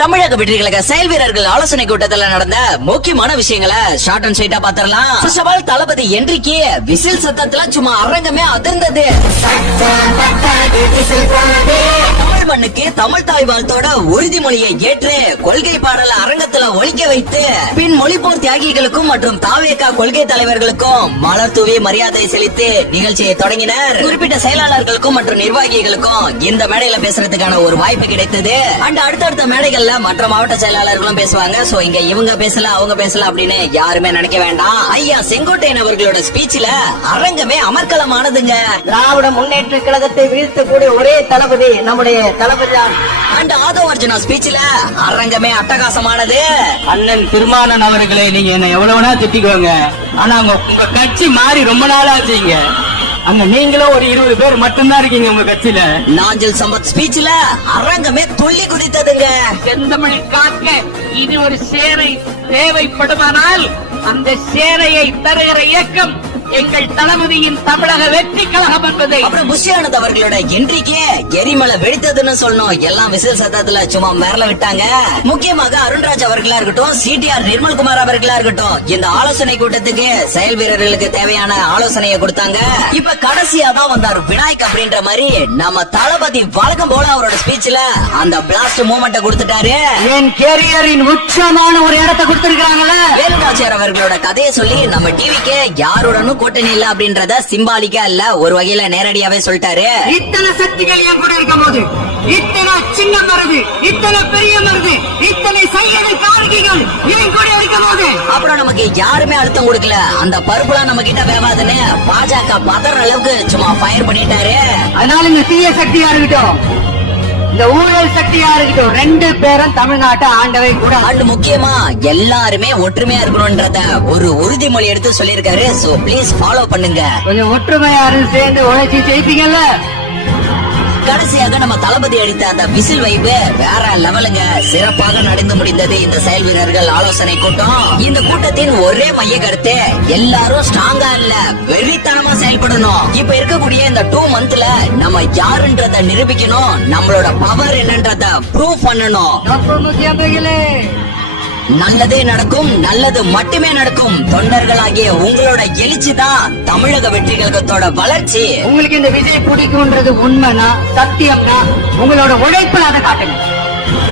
தமிழக வெற்றிகளுக்கு செயல் வீரர்கள் ஆலோசனை கூட்டத்தில் நடந்த முக்கியமான விஷயங்களை ஷார்ட் அண்ட் ஸ்வீட்டா பாத்திரலாம். ஃபர்ஸ்ட் ஆஃப் ஆல் தளபதி என்ட்ரிக்கு விசில் சத்தத்துல சும்மா அரங்கமே அதிர்ந்தது. தமிழ் மண்ணுக்கு தமிழ் தாய் வாழ்த்தோட உறுதிமொழியை ஏற்று கொள்கை பாடல அரங்கத்துல ஒலிக்க வைத்து பின் மொழிப்போர் தியாகிகளுக்கும் மற்றும் தாவேகா கொள்கை தலைவர்களுக்கும் மலர் தூவி மரியாதை செலுத்தி நிகழ்ச்சியை தொடங்கினர். குறிப்பிட்ட செயலாளர்களுக்கும் மற்றும் நிர்வாகிகளுக்கும் இந்த மேடையில பேசுறதுக்கான ஒரு வாய்ப்பு கிடைத்தது. அண்ட் அடுத்தடுத்த மேடைகள் மற்ற மாவட்ட செயலாளர்களும் பேசுவாங்க. சோ இங்க இவங்க பேசல அவங்க பேசல அப்படின்னு யாருமே நினைக்க வேண்டாம். ஐயா செங்கோட்டையன் அவர்களோட ஸ்பீச்ல அரங்கமே அமர்க்கலமானதுங்க. திராவிட முன்னேற்ற கழகத்தை வீழ்த்தக்கூடிய ஒரே தளபதி நம்முடைய தளபதி தான். அண்ட் ஆதவ அர்ஜுனா ஸ்பீச்ல அரங்கமே அட்டகாசமானது. அண்ணன் திருமானன் அவர்களே, நீங்க என்ன எவ்வளவுனா திட்டிக்கோங்க, ஆனா உங்க கட்சி மாறி ரொம்ப நாள் ஆச்சுங்க. அங்க நீங்களும் ஒரு 20 பேர் மட்டும்தான் இருக்கீங்க உங்க கட்சியில. நாஞ்சல் சம்பத் ஸ்பீச்ல அரங்கமே துள்ளி குதித்ததுங்க. செந்தமிழ் காக்க இது ஒரு சேரை தேவைப்படுமானால் அந்த சேரையை தருகிற இயக்கம் எங்கள் தளபதியின் தமிழக வெற்றி கழகம் என்பதை. அப்புறம் புஷியானந்த் அவர்களோட என்ட்ரிக்கு எரிமலை வெடித்ததுன்னு சொல்லணும். எல்லாம் விசில் சத்தத்துல சும்மா மேல விட்டாங்க. முக்கியமாக அருண்ராஜ் அவர்களா இருக்கட்டும், சிடிஆர் நிர்மல்குமார் அவர்களா இருக்கட்டும், இந்த ஆலோசனை கூட்டத்துக்கு செயல் வீரர்களுக்கு தேவையான ஆலோசனையை கொடுத்தாங்க. இப்ப கடைசியா தான் வந்தாரு விநாயக் அப்படின்ற மாதிரி நம்ம தளபதி வழக்கம் போல அவரோட ஸ்பீச்ல அந்த பிளாஸ்ட் மூமெண்ட் கொடுத்துட்டாரு. என் கேரியரின் உச்சமான ஒரு இடத்தை கொடுத்திருக்காங்கல்ல. வேலுநாச்சியார் அவர்களோட கதையை சொல்லி நம்ம டிவிக்கு யாருடனும் கூட்டணி இல்ல அப்படின்றத சிம்பாலிக்கா இல்ல ஒரு வகையில நேரடியாவே சொல்லிட்டாரு. இத்தனை சக்திகள் என் கூட இருக்கும் போது, இத்தனை சின்ன மருது, இத்தனை பெரிய மருது, இத்தனை சையது கார்கிகள் என் கூட இருக்கும் போது அப்புறம் நமக்கு யாருமே அழுத்தம் கொடுக்கல. அந்த பருப்புலாம் நம்ம கிட்ட வேவாதுன்னு பாஜக பதற அளவுக்கு சும்மா ஃபயர் பண்ணிட்டாரு. அதனால இந்த தீய சக்தியா இருக்கட்டும், இந்த ஊழல் சக்தியா இருக்கட்டும், 2 பேரும் தமிழ்நாட்டை ஆண்டவை கூட. அண்ட் முக்கியமா எல்லாருமே ஒற்றுமையா இருக்கணும்ன்றத ஒரு உறுதிமொழி எடுத்து சொல்லிருக்காரு. சோ ப்ளீஸ் ஃபாலோ பண்ணுங்க. கொஞ்சம் ஒற்றுமையா இருந்து சேர்ந்து உழைச்சி ஜெயிப்பீங்கல்ல. கடைசியாக நம்ம தளபதி அடித்த அந்த விசில் வைப்பு வேற லெவலுங்க. சிறப்பாக நடந்து முடிந்தது இந்த செயல் வீரர்கள் ஆலோசனை கூட்டம். இந்த கூட்டத்தின் ஒரே மைய கருத்து எல்லாரும் ஸ்ட்ராங்கா இல்ல, வெறித்தனமா செயல்படணும். இப்ப இருக்கக்கூடிய இந்த 2 மந்த்ல நம்ம யாருன்றத நிரூபிக்கணும், நம்மளோட பவர் என்னன்றத ப்ரூவ் பண்ணணும். நல்லதே நடக்கும், நல்லது மட்டுமே நடக்கும். தொண்டர்களாகிய உங்களோட எழுச்சி தான் தமிழக வெற்றி கழகத்தோட வளர்ச்சி. உங்களுக்கு இந்த விஜய் பிடிக்கும்ன்றது உண்மைனா, சத்தியம்னா உங்களோட உழைப்புல அதை காட்டுங்க.